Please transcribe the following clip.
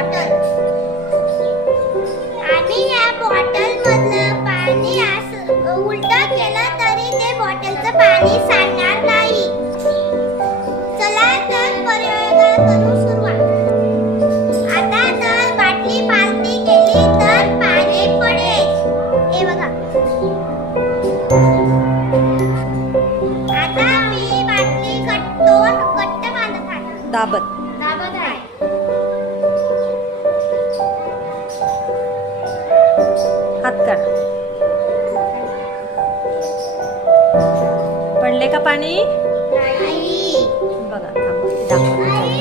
Bottle आणि या bottle मधलं पाणी असं उलट केलं तरी ते बॉटलचं पाणी सांडणार नाही. चला तर प्रयोग करू सुरुवात. आता जर बाटली पालती केली तर पाणी पडेल. हे बघा. आता मी बाटली घट्ट बांधत आहे. दाबत आहे. हात काढ. पडले का पाणी? नाही. बघा थांबा दाखवते. नाही.